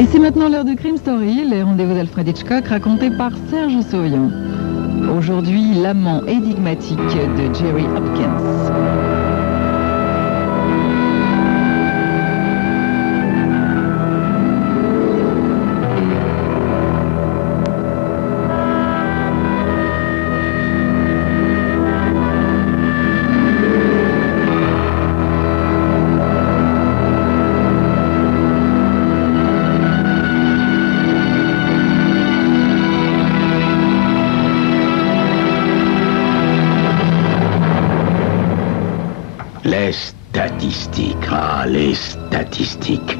Et c'est maintenant l'heure de Crime Story, les rendez-vous d'Alfred Hitchcock racontés par Serge Sauillon. Aujourd'hui, l'amant énigmatique de Jerry Hopkins. Les statistiques, les statistiques.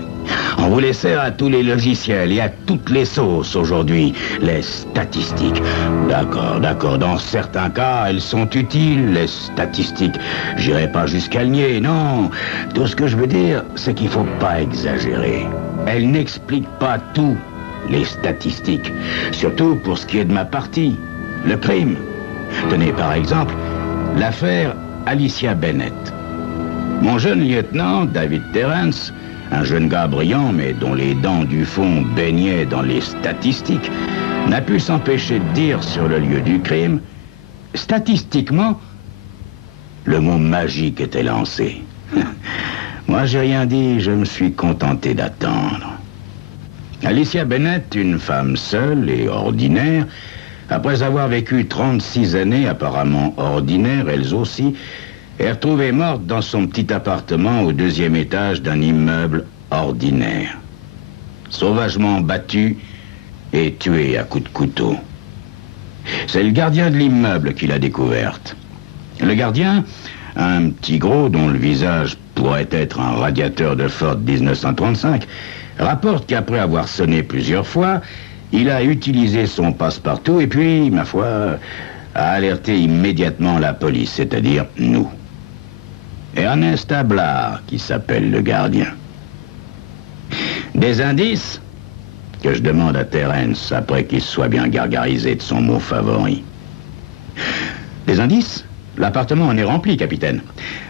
On vous les sert à tous les logiciels et à toutes les sauces aujourd'hui, les statistiques. D'accord, dans certains cas, elles sont utiles, les statistiques. J'irai pas jusqu'à le nier, non. Tout ce que je veux dire, c'est qu'il faut pas exagérer. Elles n'expliquent pas tout, les statistiques. Surtout pour ce qui est de ma partie, le crime. Tenez par exemple, l'affaire Alicia Bennett. Mon jeune lieutenant, David Terrence, un jeune gars brillant, mais dont les dents du fond baignaient dans les statistiques, n'a pu s'empêcher de dire sur le lieu du crime, statistiquement, le mot magique était lancé. Moi, j'ai rien dit, je me suis contenté d'attendre. Alicia Bennett, une femme seule et ordinaire, après avoir vécu 36 années apparemment ordinaires, elles aussi, est retrouvée morte dans son petit appartement au 2e étage d'un immeuble ordinaire. Sauvagement battue et tuée à coups de couteau. C'est le gardien de l'immeuble qui l'a découverte. Le gardien, un petit gros dont le visage pourrait être un radiateur de Ford 1935, rapporte qu'après avoir sonné plusieurs fois, il a utilisé son passe-partout et puis, ma foi, a alerté immédiatement la police, c'est-à-dire nous. Ernest Ablard, qui s'appelle le gardien. Des indices que je demande à Terrence après qu'il soit bien gargarisé de son mot favori. Des indices? L'appartement en est rempli, capitaine.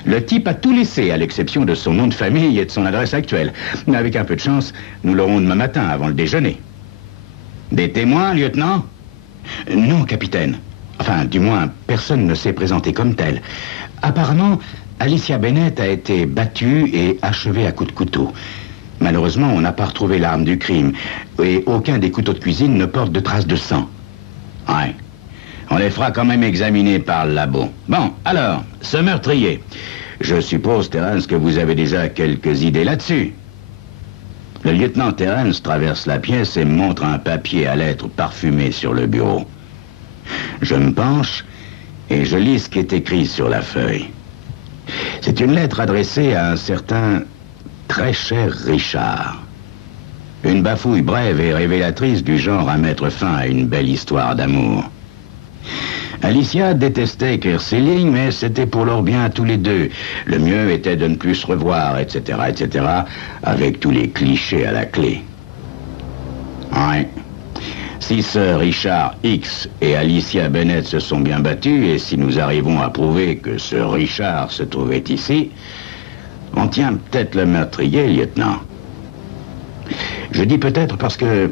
Le type a tout laissé, à l'exception de son nom de famille et de son adresse actuelle. Mais avec un peu de chance, nous l'aurons demain matin, avant le déjeuner. Des témoins, lieutenant? Non, capitaine. Enfin, du moins, personne ne s'est présenté comme tel. Apparemment, Alicia Bennett a été battue et achevée à coups de couteau. Malheureusement, on n'a pas retrouvé l'arme du crime. Et aucun des couteaux de cuisine ne porte de traces de sang. Ouais. On les fera quand même examiner par le labo. Bon, alors, ce meurtrier. Je suppose, Terrence, que vous avez déjà quelques idées là-dessus. Le lieutenant Terrence traverse la pièce et me montre un papier à lettres parfumé sur le bureau. Je me penche et je lis ce qui est écrit sur la feuille. C'est une lettre adressée à un certain très cher Richard. Une bafouille brève et révélatrice du genre à mettre fin à une belle histoire d'amour. Alicia détestait écrire ces lignes, mais c'était pour leur bien à tous les deux. Le mieux était de ne plus se revoir, etc., avec tous les clichés à la clé. Ouais. Si Sir Richard X et Alicia Bennett se sont bien battus, et si nous arrivons à prouver que Sir Richard se trouvait ici, on tient peut-être le meurtrier, lieutenant. Je dis peut-être parce que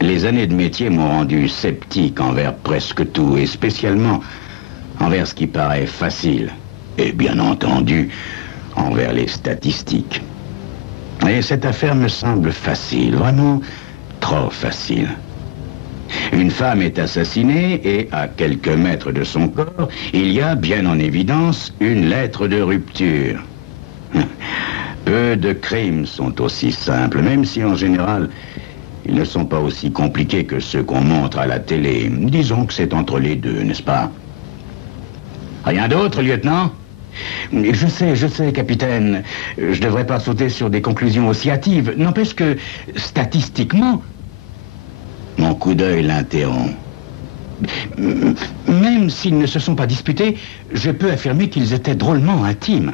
les années de métier m'ont rendu sceptique envers presque tout, et spécialement envers ce qui paraît facile, et bien entendu, envers les statistiques. Et cette affaire me semble facile, vraiment trop facile. Une femme est assassinée et, à quelques mètres de son corps, il y a bien en évidence une lettre de rupture. Peu de crimes sont aussi simples, même si en général, ils ne sont pas aussi compliqués que ceux qu'on montre à la télé. Disons que c'est entre les deux, n'est-ce pas? Rien d'autre, lieutenant? Je sais, capitaine. Je devrais pas sauter sur des conclusions aussi hâtives. N'empêche que, statistiquement, mon coup d'œil l'interrompt. Même s'ils ne se sont pas disputés, je peux affirmer qu'ils étaient drôlement intimes.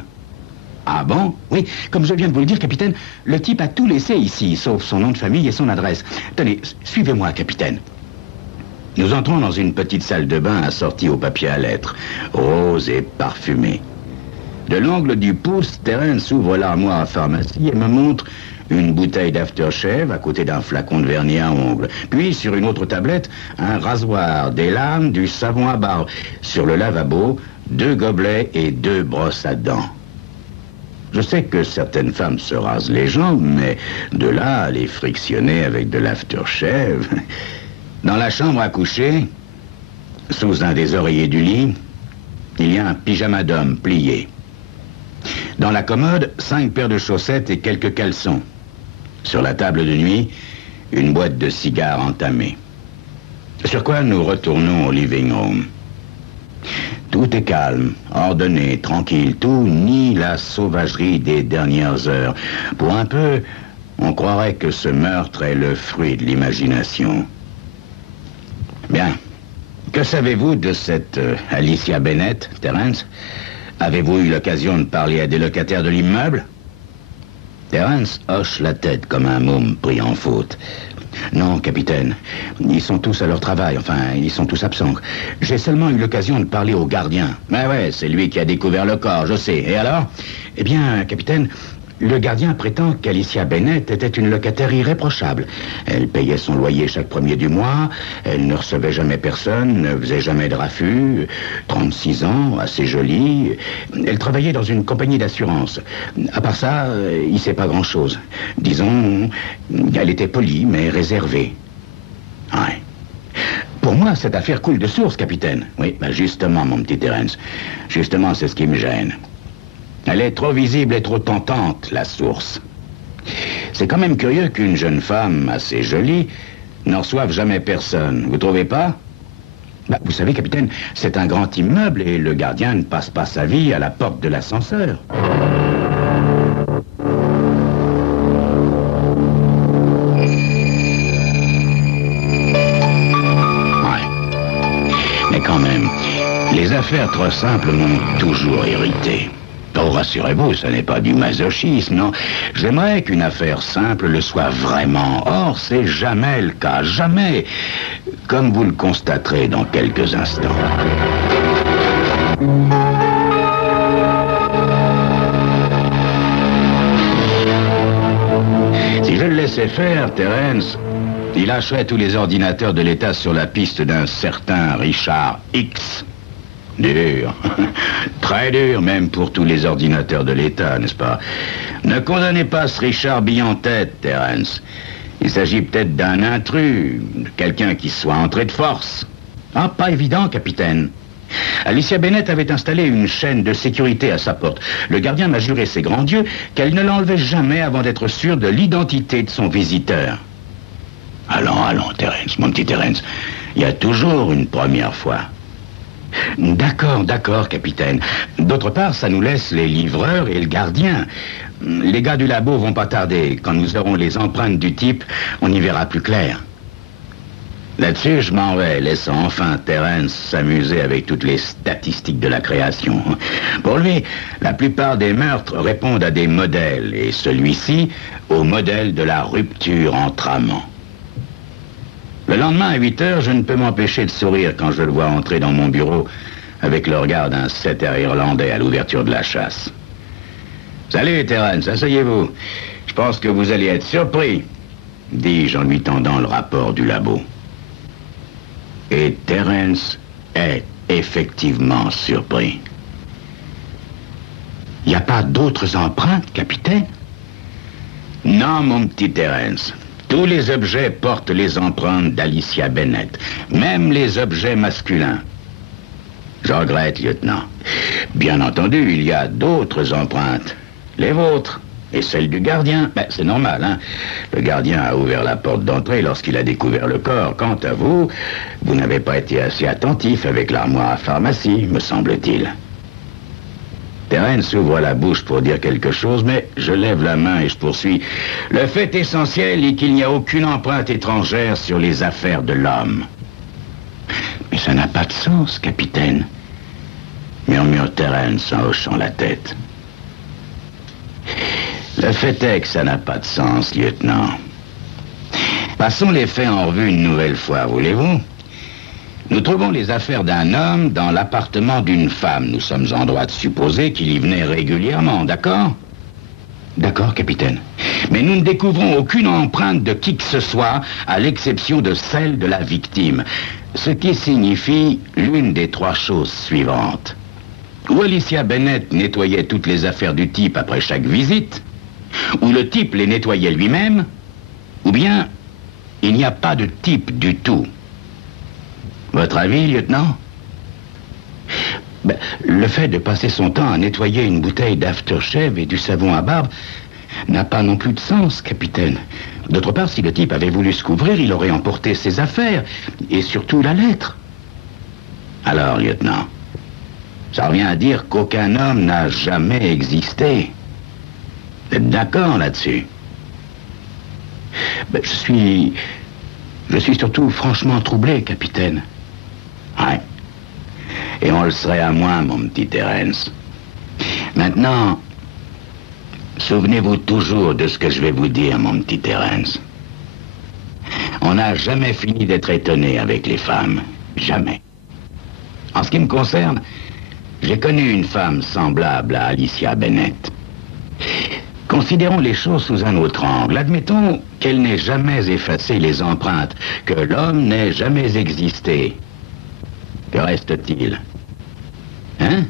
Ah bon? Oui, comme je viens de vous le dire, capitaine, le type a tout laissé ici, sauf son nom de famille et son adresse. Tenez, suivez-moi, capitaine. Nous entrons dans une petite salle de bain assortie au papier à lettres, rose et parfumée. De l'angle du pouce, Terrence ouvre l'armoire à pharmacie et me montre une bouteille d'aftershave à côté d'un flacon de vernis à ongles. Puis, sur une autre tablette, un rasoir, des lames, du savon à barbe. Sur le lavabo, 2 gobelets et 2 brosses à dents. Je sais que certaines femmes se rasent les jambes, mais de là à les frictionner avec de l'aftershave... Dans la chambre à coucher, sous un des oreillers du lit, il y a un pyjama d'homme plié. Dans la commode, 5 paires de chaussettes et quelques caleçons. Sur la table de nuit, une boîte de cigares entamée. Sur quoi nous retournons au living room. Tout est calme, ordonné, tranquille, tout nie la sauvagerie des dernières heures. Pour un peu, on croirait que ce meurtre est le fruit de l'imagination. Bien. Que savez-vous de cette Alicia Bennett, Terence? Avez-vous eu l'occasion de parler à des locataires de l'immeuble? Terence hoche la tête comme un môme pris en faute. Non, capitaine. Ils sont tous à leur travail, enfin, ils sont tous absents. J'ai seulement eu l'occasion de parler au gardien. Mais ouais, c'est lui qui a découvert le corps, je sais. Et alors? Eh bien, capitaine, le gardien prétend qu'Alicia Bennett était une locataire irréprochable. Elle payait son loyer chaque premier du mois, elle ne recevait jamais personne, ne faisait jamais de raffut, 36 ans, assez jolie. Elle travaillait dans une compagnie d'assurance. À part ça, il ne sait pas grand-chose. Disons, elle était polie, mais réservée. Ouais. Pour moi, cette affaire coule de source, capitaine. Oui, ben justement, mon petit Terence. Justement, c'est ce qui me gêne. Elle est trop visible et trop tentante, la source. C'est quand même curieux qu'une jeune femme assez jolie ne reçoive jamais personne. Vous trouvez pas? Bah, vous savez, capitaine, c'est un grand immeuble et le gardien ne passe pas sa vie à la porte de l'ascenseur. Ouais. Mais quand même, les affaires trop simples m'ont toujours irrité. Oh, rassurez-vous, ce n'est pas du masochisme, non. J'aimerais qu'une affaire simple le soit vraiment. Or, c'est jamais le cas, jamais. Comme vous le constaterez dans quelques instants. Si je le laissais faire, Terence, il lâcherait tous les ordinateurs de l'État sur la piste d'un certain Richard X. Dur. Très dur, même pour tous les ordinateurs de l'État, n'est-ce pas? Ne condamnez pas ce Richard bille en tête, Terence. Il s'agit peut-être d'un intrus, de quelqu'un qui soit entré de force. Ah, pas évident, capitaine. Alicia Bennett avait installé une chaîne de sécurité à sa porte. Le gardien m'a juré ses grands dieux qu'elle ne l'enlevait jamais avant d'être sûre de l'identité de son visiteur. Allons, Terence, mon petit Terence. Il y a toujours une première fois. D'accord, capitaine. D'autre part, ça nous laisse les livreurs et le gardien. Les gars du labo vont pas tarder. Quand nous aurons les empreintes du type, on y verra plus clair. Là-dessus, je m'en vais, laissant enfin Terence s'amuser avec toutes les statistiques de la création. Pour lui, la plupart des meurtres répondent à des modèles, et celui-ci au modèle de la rupture entre amants. Le lendemain, à 8 heures, je ne peux m'empêcher de sourire quand je le vois entrer dans mon bureau avec le regard d'un setter irlandais à l'ouverture de la chasse. « Salut, Terence, asseyez-vous. Je pense que vous allez être surpris, dis-je en lui tendant le rapport du labo. Et Terence est effectivement surpris. « Il n'y a pas d'autres empreintes, capitaine? » « Non, mon petit Terence. Tous les objets portent les empreintes d'Alicia Bennett, même les objets masculins. Je regrette, lieutenant. Bien entendu, il y a d'autres empreintes. Les vôtres et celles du gardien. Ben, c'est normal, hein. Le gardien a ouvert la porte d'entrée lorsqu'il a découvert le corps. Quant à vous, vous n'avez pas été assez attentif avec l'armoire à pharmacie, me semble-t-il. Terence ouvre la bouche pour dire quelque chose, mais je lève la main et je poursuis. Le fait essentiel est qu'il n'y a aucune empreinte étrangère sur les affaires de l'homme. Mais ça n'a pas de sens, capitaine, murmure Terence en hochant la tête. Le fait est que ça n'a pas de sens, lieutenant. Passons les faits en revue une nouvelle fois, voulez-vous? Nous trouvons les affaires d'un homme dans l'appartement d'une femme. Nous sommes en droit de supposer qu'il y venait régulièrement, d'accord? D'accord, capitaine. Mais nous ne découvrons aucune empreinte de qui que ce soit, à l'exception de celle de la victime. Ce qui signifie l'une des trois choses suivantes. Ou Alicia Bennett nettoyait toutes les affaires du type après chaque visite, ou le type les nettoyait lui-même, ou bien il n'y a pas de type du tout. Votre avis, lieutenant? Le fait de passer son temps à nettoyer une bouteille d'aftershave et du savon à barbe n'a pas non plus de sens, capitaine. D'autre part, si le type avait voulu se couvrir, il aurait emporté ses affaires, et surtout la lettre. Alors, lieutenant, ça revient à dire qu'aucun homme n'a jamais existé. Vous êtes d'accord là-dessus? Je suis surtout franchement troublé, capitaine. Ouais. Et on le serait à moins, mon petit Terence. Maintenant, souvenez-vous toujours de ce que je vais vous dire, mon petit Terence. On n'a jamais fini d'être étonné avec les femmes. Jamais. En ce qui me concerne, j'ai connu une femme semblable à Alicia Bennett. Considérons les choses sous un autre angle. Admettons qu'elle n'ait jamais effacé les empreintes, que l'homme n'ait jamais existé. Que reste-t-il? Hein?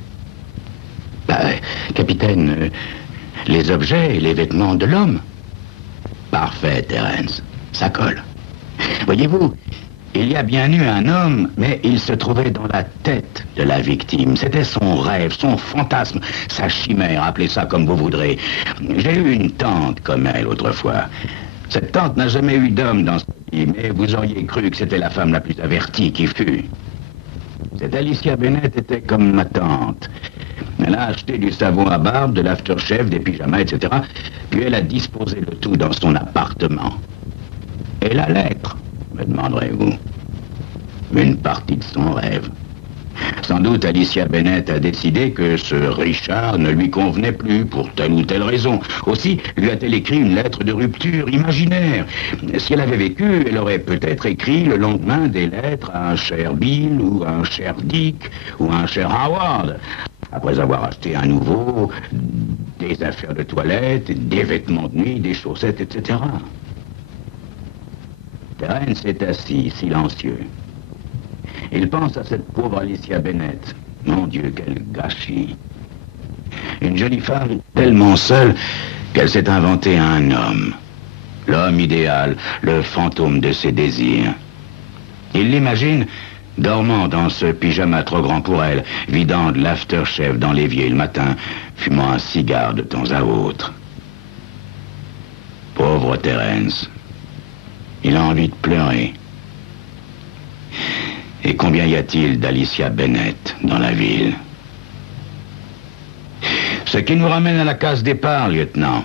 Capitaine, les objets et les vêtements de l'homme. Parfait, Terence. Ça colle. Voyez-vous, il y a bien eu un homme, mais il se trouvait dans la tête de la victime. C'était son rêve, son fantasme, sa chimère, appelez ça comme vous voudrez. J'ai eu une tante comme elle autrefois. Cette tante n'a jamais eu d'homme dans sa vie, mais vous auriez cru que c'était la femme la plus avertie qui fût. Cette Alicia Bennett était comme ma tante. Elle a acheté du savon à barbe, de l'aftershave, des pyjamas, etc. Puis elle a disposé le tout dans son appartement. Et la lettre, me demanderez-vous? Une partie de son rêve. Sans doute Alicia Bennett a décidé que ce Richard ne lui convenait plus pour telle ou telle raison. Aussi lui a-t-elle écrit une lettre de rupture imaginaire. Si elle avait vécu, elle aurait peut-être écrit le lendemain des lettres à un cher Bill ou à un cher Dick ou à un cher Howard. Après avoir acheté à nouveau des affaires de toilette, des vêtements de nuit, des chaussettes, etc. Terence est assis, silencieux. Il pense à cette pauvre Alicia Bennett. Mon Dieu, quel gâchis. Une jolie femme tellement seule qu'elle s'est inventée un homme. L'homme idéal, le fantôme de ses désirs. Il l'imagine dormant dans ce pyjama trop grand pour elle, vidant de l'aftershave dans l'évier le matin, fumant un cigare de temps à autre. Pauvre Terence. Il a envie de pleurer. Et combien y a-t-il d'Alicia Bennett dans la ville? Ce qui nous ramène à la case départ, lieutenant.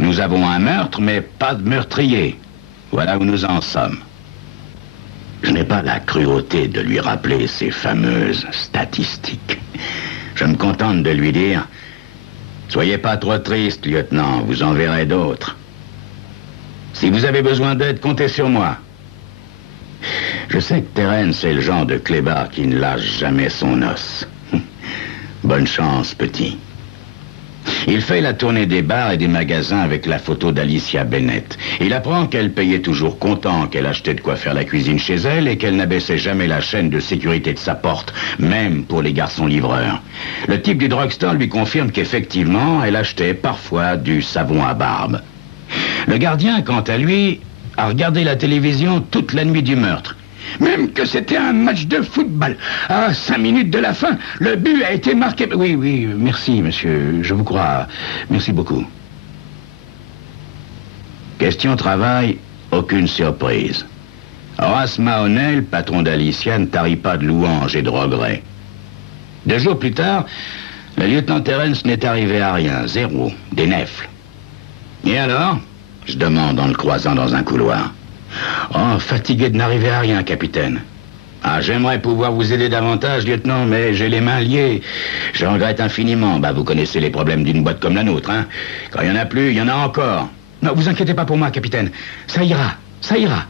Nous avons un meurtre, mais pas de meurtrier. Voilà où nous en sommes. Je n'ai pas la cruauté de lui rappeler ces fameuses statistiques. Je me contente de lui dire, soyez pas trop triste, lieutenant, vous en verrez d'autres. Si vous avez besoin d'aide, comptez sur moi. Je sais que Terence est le genre de clébard qui ne lâche jamais son os. Bonne chance, petit. Il fait la tournée des bars et des magasins avec la photo d'Alicia Bennett. Il apprend qu'elle payait toujours comptant, qu'elle achetait de quoi faire la cuisine chez elle et qu'elle n'abaissait jamais la chaîne de sécurité de sa porte, même pour les garçons livreurs. Le type du drugstore lui confirme qu'effectivement, elle achetait parfois du savon à barbe. Le gardien, quant à lui, a regardé la télévision toute la nuit du meurtre. Même que c'était un match de football. À 5 minutes de la fin, le but a été marqué... Oui, merci, monsieur, je vous crois. Merci beaucoup. Question travail, aucune surprise. Horace Mahoney, patron d'Alicia, ne tarit pas de louanges et de regrets. 2 jours plus tard, le lieutenant Terence n'est arrivé à rien, zéro, des nèfles. Et alors? Je demande en le croisant dans un couloir. Oh, fatigué de n'arriver à rien, capitaine. Ah, j'aimerais pouvoir vous aider davantage, lieutenant, mais j'ai les mains liées. Je regrette infiniment. Vous connaissez les problèmes d'une boîte comme la nôtre, hein. Quand il n'y en a plus, il y en a encore. Non, vous inquiétez pas pour moi, capitaine. Ça ira, ça ira.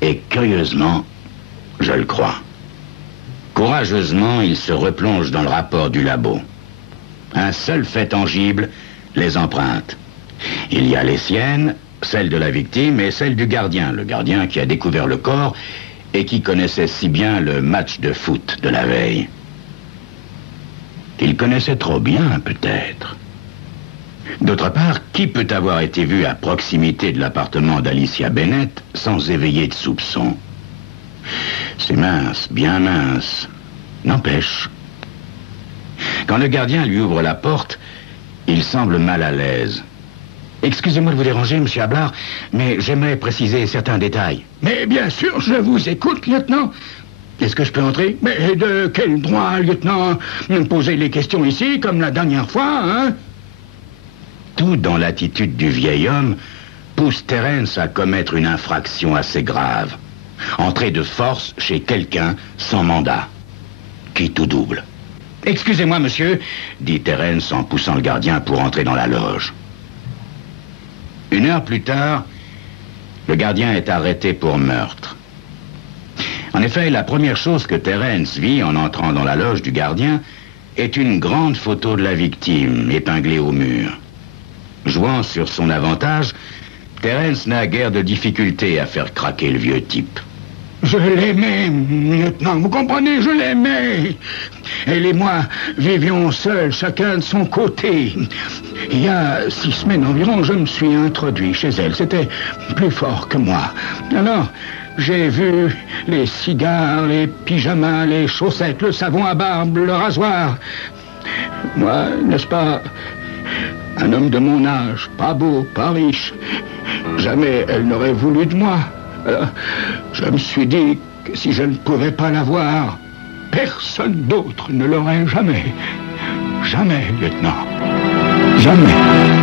Et curieusement, je le crois. Courageusement, il se replonge dans le rapport du labo. Un seul fait tangible, les empreintes. Il y a les siennes, celle de la victime et celle du gardien. Le gardien qui a découvert le corps et qui connaissait si bien le match de foot de la veille. Il connaissait trop bien, peut-être. D'autre part, qui peut avoir été vu à proximité de l'appartement d'Alicia Bennett sans éveiller de soupçons? C'est mince, bien mince. N'empêche. Quand le gardien lui ouvre la porte, il semble mal à l'aise. Excusez-moi de vous déranger, monsieur Ablard, mais j'aimerais préciser certains détails. Mais bien sûr, je vous écoute, lieutenant. Est-ce que je peux entrer? Mais de quel droit, lieutenant, me poser les questions ici, comme la dernière fois, hein? Tout dans l'attitude du vieil homme pousse Terence à commettre une infraction assez grave. Entrer de force chez quelqu'un sans mandat. Qui tout double. Excusez-moi, monsieur, dit Terence en poussant le gardien pour entrer dans la loge. 1 heure plus tard, le gardien est arrêté pour meurtre. En effet, la première chose que Terence vit en entrant dans la loge du gardien est une grande photo de la victime épinglée au mur. Jouant sur son avantage, Terence n'a guère de difficulté à faire craquer le vieux type. Je l'aimais, lieutenant, vous comprenez, je l'aimais. Elle et moi vivions seuls, chacun de son côté. Il y a 6 semaines environ, je me suis introduit chez elle. C'était plus fort que moi. Alors, j'ai vu les cigares, les pyjamas, les chaussettes, le savon à barbe, le rasoir. Moi, n'est-ce pas, un homme de mon âge, pas beau, pas riche. Jamais elle n'aurait voulu de moi. Alors, je me suis dit que si je ne pouvais pas l'avoir, personne d'autre ne l'aurait jamais. Jamais, lieutenant. Jamais.